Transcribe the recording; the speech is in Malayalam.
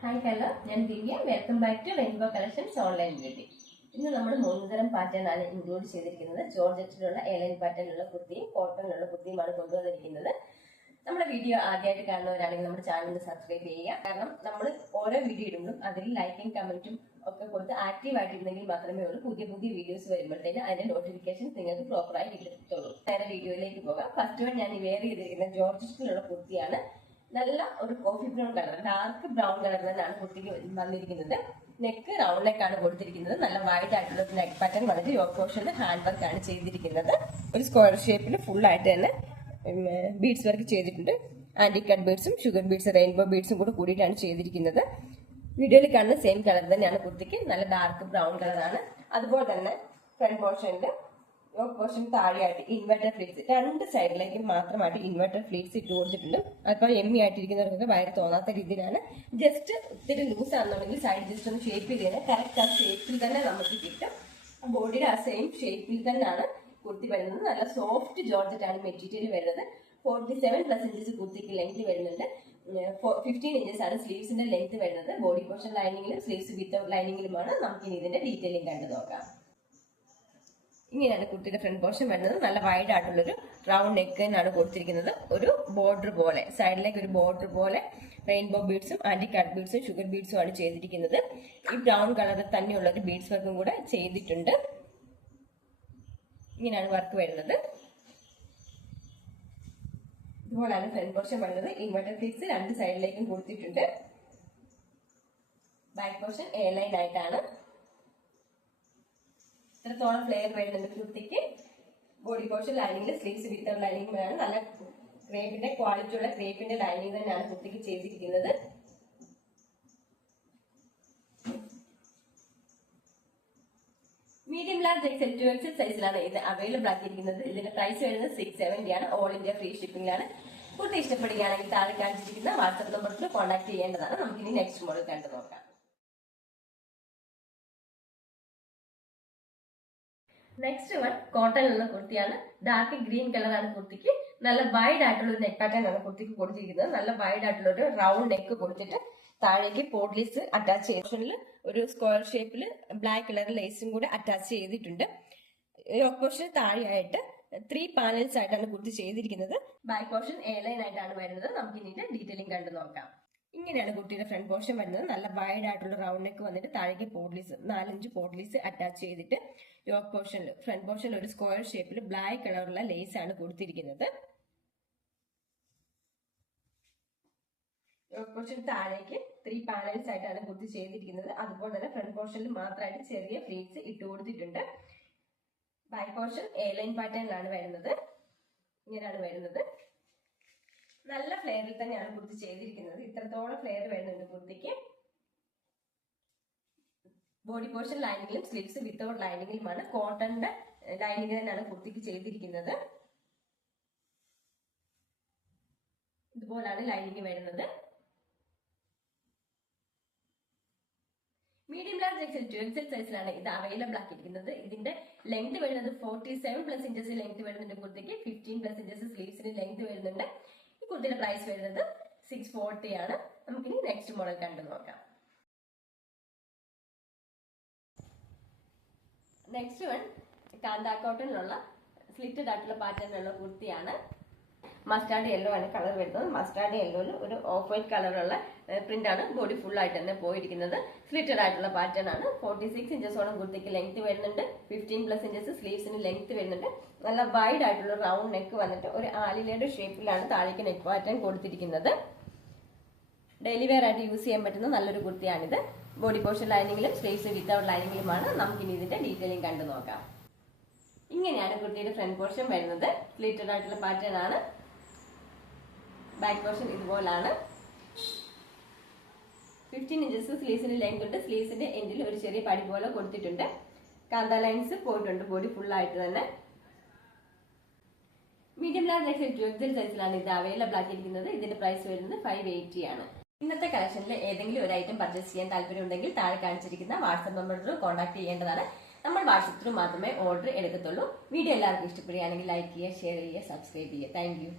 ഹായ് ഹലോ, ഞാൻ Divya. Welcome back to rainbow collections online beauty. ഇന്ന് നമ്മൾ 3 തരം പാറ്റേൺ ആണ് ഇൻക്ലൂഡ് ചെയ്തിരിക്കുന്നത്. ജോർജറ്റിലുള്ള എയർലൈൻ പാറ്റേണിലുള്ള കുർത്തിയും കോട്ടണിലുള്ള കുർത്തിയുമാണ് കൊണ്ടുവന്നിരിക്കുന്നത്. നമ്മുടെ വീഡിയോ ആദ്യമായിട്ട് കാണുന്നവരാണെങ്കിൽ നമ്മുടെ ചാനൽ സബ്സ്ക്രൈബ് ചെയ്യുക. കാരണം നമ്മൾ ഓരോ വീഡിയോ ഇടുമ്പോഴും അതിൽ ലൈക്കും കമന്റും ഒക്കെ കൊടുത്ത് ആക്റ്റീവ് ആയിട്ടിരുന്നെങ്കിൽ മാത്രമേ ഉള്ളൂ പുതിയ പുതിയ വീഡിയോസ് വരുമ്പോഴത്തേന് അതിന്റെ നോട്ടിഫിക്കേഷൻ നിങ്ങൾക്ക് പ്രോപ്പറായി കിട്ടത്തുള്ളൂ. നേരെ വീഡിയോയിലേക്ക് പോകാം. ഫസ്റ്റ് വൺ ഞാൻ വെയർ ചെയ്തിരിക്കുന്ന ജോർജറ്റിലുള്ള കുർത്തിയാണ്. നല്ല ഒരു coffee brown colour, dark brown colour തന്നെയാണ് കുർത്തിക്ക് വന്നിരിക്കുന്നത്. നെക്ക് റൗണ്ട് നെക്കാണ് കൊടുത്തിരിക്കുന്നത്. നല്ല വൈഡ് ആയിട്ടുള്ള നെക്ക് പാറ്റേൺ വന്നിട്ട് യോക്ക് പോർഷനിൽ ഹാൻഡ് വർക്ക് ആണ് ചെയ്തിരിക്കുന്നത്. ഒരു സ്ക്വയർ ഷേപ്പിൽ ഫുൾ ആയിട്ട് തന്നെ ബീഡ്സ് വർക്ക് ചെയ്തിട്ടുണ്ട്. ആന്റി കട്ട് ബീഡ്സും ഷുഗർ ബീഡ്സ് റെയിൻബോ ബീഡ്സും കൂടെ കൂടിയിട്ടാണ് ചെയ്തിരിക്കുന്നത്. വീഡിയോയിൽ കാണുന്ന സെയിം കളർ തന്നെയാണ് കുർത്തിക്ക്. നല്ല ഡാർക്ക് ബ്രൗൺ കളറാണ്. അതുപോലെ തന്നെ ഫ്രണ്ട് പോർഷനിൽ യോക്ക് പോർഷൻ താഴെയായിട്ട് ഇൻവെർട്ടർ ഫ്ലീറ്റ്സ്, രണ്ട് സൈഡിലേക്ക് മാത്രമായിട്ട് ഇൻവെർട്ടർ ഫ്ലീറ്റ്സ് ഇട്ട് കൊടുത്തിട്ടുണ്ട്. അപ്പോൾ എമ്മി ആയിട്ടിരിക്കുന്നവർക്കൊക്കെ വയർ തോന്നാത്ത രീതിയിലാണ്. ജസ്റ്റ് ഒത്തിരി ലൂസ് ആണെന്നുണ്ടെങ്കിൽ സൈഡ് ജസ്റ്റ് ഒന്ന് ഷേപ്പ് ചെയ്ത് കഴിഞ്ഞാൽ കറക്റ്റ് ആ ഷേപ്പിൽ തന്നെ നമുക്ക് കിട്ടും. ബോഡിയുടെ ആ സെയിം ഷേപ്പിൽ തന്നെയാണ് കുർത്തി വരുന്നത്. നല്ല സോഫ്റ്റ് ജോർജറ്റ് ആണ് മെറ്റീരിയൽ വരുന്നത്. 47+ ഇഞ്ചസ് കുർത്തിക്ക് ലെങ്ത് വരുന്നുണ്ട്. 15 ഇഞ്ചസ് ആണ് സ്ലീവ്സിന്റെ ലെങ്ത് വരുന്നത്. ബോഡി പോർഷൻ ലൈനിങ്ങിലും സ്ലീവ്സ് വിത്തൗട്ട് ലൈനിങ്ങിലുമാണ്. നമുക്കിനി ഇതിന്റെ ഡീറ്റെയിലിംഗ് കണ്ടു നോക്കാം. ഇങ്ങനെയാണ് കുർത്തിയുടെ ഫ്രണ്ട് പോർഷൻ വരുന്നത്. നല്ല വൈഡ് ആയിട്ടുള്ളൊരു റൗണ്ട് നെക്ക് ആണ് കൊടുത്തിരിക്കുന്നത്. ഒരു ബോർഡർ പോലെ സൈഡിലേക്ക് ഒരു ബോർഡർ പോലെ റെയിൻബോ ബീഡ്സും ആന്റി കട്ട് ബീഡ്സും ഷുഗർ ബീഡ്സും ആണ് ചെയ്തിരിക്കുന്നത്. ഈ ബ്രൗൺ കളറിൽ തന്നെയുള്ള ഒരു ബീഡ്സ് വർക്കും കൂടെ ചെയ്തിട്ടുണ്ട്. ഇങ്ങനെയാണ് വർക്ക് വരുന്നത്. ഇതുപോലെയാണ് ഫ്രണ്ട് പോർഷൻ വരുന്നത്. ഇൻവെർട്ടർ ഫ്ലീറ്റ്സ് രണ്ട് സൈഡിലേക്കും കൊടുത്തിട്ടുണ്ട്. ബാക്ക് പോർഷൻ എയർലൈൻ ആയിട്ടാണ്. ഇത്രത്തോളം ഫ്ലെയർ വരുന്നുണ്ട് കുർത്തിക്ക്. ബോഡി പോർഷൻ ലൈനിങ്ങിൽ സ്ലീവ്സ് വിത്തൗട്ട് ലൈനിങ് വേണം. നല്ല ക്രേപ്പിന്റെ ക്വാളിറ്റി ഉള്ള ക്രേപ്പിന്റെ ലൈനിങ് തന്നെയാണ് കുർത്തിക്ക് ചെയ്തിരിക്കുന്നത്. മീഡിയം ലാർജ് എക്സൽ 2XL സൈസിലാണ് ഇത് അവൈലബിൾ ആക്കിയിരിക്കുന്നത്. ഇതിന്റെ പ്രൈസ് വരുന്നത് 670 ആണ്. ഓൾ ഇന്ത്യ ഫ്രീ ഷിപ്പിംഗിലാണ്. കുർത്തി ഇഷ്ടപ്പെടുകയാണെങ്കിൽ താഴെ കാണിച്ചിരിക്കുന്ന വാട്സ്ആപ്പ് നമ്പറിൽ കോൺടാക്ട് ചെയ്യേണ്ടതാണ്. നമുക്കിനി നെക്സ്റ്റ് മോഡൽ കണ്ടു നോക്കാം. നെക്സ്റ്റ് വൺ കോട്ടണിലുള്ള കുർത്തിയാണ്. ഡാർക്ക് ഗ്രീൻ കളറാണ് കുർത്തിക്ക്. നല്ല വൈഡ് ആയിട്ടുള്ള ഒരു നെക്ക് പാറ്റേൺ ആണ് കുർത്തിക്ക് കൊടുത്തിരിക്കുന്നത്. നല്ല വൈഡ് ആയിട്ടുള്ള ഒരു റൗണ്ട് നെക്ക് കൊടുത്തിട്ട് താഴേക്ക് പോട്ട്ലീസ് അറ്റാച്ച് ചെയ്തിട്ടുണ്ട്. ഒരു സ്ക്വയർ ഷേപ്പിൽ ബ്ലാക്ക് കളർ ലേസും കൂടെ അറ്റാച്ച് ചെയ്തിട്ടുണ്ട്. യോക്ക് പോർഷൻ താഴെയായിട്ട് 3 പാനൽസ് ആയിട്ടാണ് കുർത്തി ചെയ്തിരിക്കുന്നത്. ബാക്ക് പോർഷൻ എയർലൈൻ ആയിട്ടാണ് വരുന്നത്. നമുക്ക് ഇതിന്റെ ഡീറ്റെയിലിംഗ് കണ്ടു നോക്കാം. ഇങ്ങനെയാണ് കുട്ടിയുടെ ഫ്രണ്ട് പോർഷൻ വരുന്നത്. നല്ല വൈഡ് ആയിട്ടുള്ള റൗണ്ട് നെക്ക് വന്നിട്ട് താഴേക്ക് പോട്ട്ലീസ് 4-5 പോട്ട്ലീസ് അറ്റാച്ച് ചെയ്തിട്ട് യോക്ക് പോർഷനിൽ ഫ്രണ്ട് പോർഷനിൽ ഒരു സ്ക്വയർ ഷേപ്പിൽ ബ്ലാക്ക് കളറുള്ള ലേസ് ആണ് കൊടുത്തിരിക്കുന്നത്. യോക്ക് പോർഷൻ താഴേക്ക് 3 പാനൽസ് ആയിട്ടാണ് കുർത്തി ചെയ്തിരിക്കുന്നത്. അതുപോലെ തന്നെ ഫ്രണ്ട് പോർഷനിൽ മാത്രമായിട്ട് ചെറിയ ഫ്ലീറ്റ്സ് ഇട്ട് കൊടുത്തിട്ടുണ്ട്. ബാക്ക് പോർഷൻ എയർലൈൻ പാറ്റേണിലാണ് വരുന്നത്. ഇങ്ങനെയാണ് വരുന്നത്. നല്ല ഫ്ലെയറിൽ തന്നെയാണ് കുർത്തി ചെയ്തിരിക്കുന്നത്. ഇത്രത്തോളം ഫ്ലെയർ വരുന്നുണ്ട് കുർത്തിക്ക്. ബോഡി പോർഷൻ ലൈനിങ്ങിലും സ്ലീവ്സ് വിത്തൗട്ട് ലൈനിങ്ങിലുമാണ്. കോട്ടണിന്റെ ലൈനിങ് തന്നെയാണ് കുർത്തിക്ക് ചെയ്തിരിക്കുന്നത്. ഇതുപോലാണ് ലൈനിങ് വരുന്നത്. മീഡിയം ലാർജ് എക്സൽ 2XL സൈസിലാണ് ഇത് അവൈലബിൾ ആക്കിയിരിക്കുന്നത്. ഇതിന്റെ ലെങ്ത് വരുന്നത് 47+ ഇഞ്ചസ് ലെങ്ത് വരുന്നുണ്ട് കുർത്തിക്ക്. 15+ ഇഞ്ചസ് സ്ലീവ്സിന് ലെങ്ത് വരുന്നുണ്ട്. ഈ കുർത്തിയുടെ പ്രൈസ് വരുന്നത് 640 ആണ്. നമുക്കിനി നെക്സ്റ്റ് മോഡൽ കണ്ടു നോക്കാം. നെക്സ്റ്റ് വൺ കാന്ത കോട്ടണിലുള്ള സ്ലിറ്റഡ് ആയിട്ടുള്ള പാറ്റേണിലുള്ള കുർത്തിയാണ്. മസ്റ്റാർഡ് യെല്ലോ ആണ് കളർ വരുന്നത്. മസ്റ്റാർഡ് യെല്ലോയിൽ ഒരു ഓഫ് വൈറ്റ് കളറുള്ള പ്രിന്റ് ആണ് ബോഡി ഫുൾ ആയിട്ട് തന്നെ പോയിരിക്കുന്നത്. സ്ലിറ്റഡ് ആയിട്ടുള്ള പാറ്റേൺ ആണ്. 46 ഇഞ്ചസോളം കുർത്തിക്ക് ലെങ്ത് വരുന്നുണ്ട്. 15+ ഇഞ്ചസ് സ്ലീവ്സിന് ലെങ്ത് വരുന്നുണ്ട്. നല്ല വൈഡ് ആയിട്ടുള്ള റൗണ്ട് നെക്ക് വന്നിട്ട് ഒരു ആലിലയുടെ ഷേപ്പിലാണ് താഴേക്ക് നെക്ക് പാറ്റേൺ കൊടുത്തിരിക്കുന്നത്. ഡെയിലി വെയർ ആയിട്ട് യൂസ് ചെയ്യാൻ പറ്റുന്ന നല്ലൊരു കുർത്തിയാണിത്. ബോഡി പോർഷൻ ലൈനിങ്ങിലും സ്ലീവ്സ് വിത്തൗട്ട് ലൈനിങ്ങിലുമാണ്. നമുക്കിനി ഇതിന്റെ ഡീറ്റെയിലിംഗ് കണ്ടു നോക്കാം. ഇങ്ങനെയാണ് കുർത്തിയുടെ ഫ്രണ്ട് പോർഷൻ വരുന്നത്. സ്ലിറ്റഡ് ആയിട്ടുള്ള പാറ്റേൺ ആണ്. ബാക്ക് പോർഷൻ ഇതുപോലാണ്. 15 ഇഞ്ചസ് സ്ലീവ്സിന് ലെങ്ത് ഉണ്ട്. സ്ലീവ്സിന്റെ എൻഡിൽ ഒരു ചെറിയ പടി പോലെ കൊടുത്തിട്ടുണ്ട്. കാന്ത ലൈൻസ് പോയിട്ടുണ്ട് ബോഡി ഫുൾ ആയിട്ട് തന്നെ. മീഡിയം ലാർജ് എക്സൽ 2XL സൈസിലാണ് ഇത് അവൈലബിൾ ആക്കിയിരിക്കുന്നത്. ഇതിന്റെ പ്രൈസ് വരുന്നത് 580 ആണ്. ഇന്നത്തെ കളക്ഷനിൽ ഏതെങ്കിലും ഒരു ഐറ്റം പർച്ചേസ് ചെയ്യാൻ താല്പര്യമുണ്ടെങ്കിൽ താഴെ കാണിച്ചിരിക്കുന്ന വാട്സ്ആപ്പ് നമ്പറിൽ കോൺടാക്ട് ചെയ്യേണ്ടതാണ്. നമ്മൾ വാട്സ്ആപ്പിൽ മാത്രമേ ഓർഡർ എടുക്കത്തുള്ളൂ. വീഡിയോ എല്ലാവർക്കും ഇഷ്ടപ്പെടുകയാണെങ്കിൽ ലൈക്ക് ചെയ്യുക, ഷെയർ ചെയ്യുക, സബ്സ്ക്രൈബ് ചെയ്യുക. Thank you.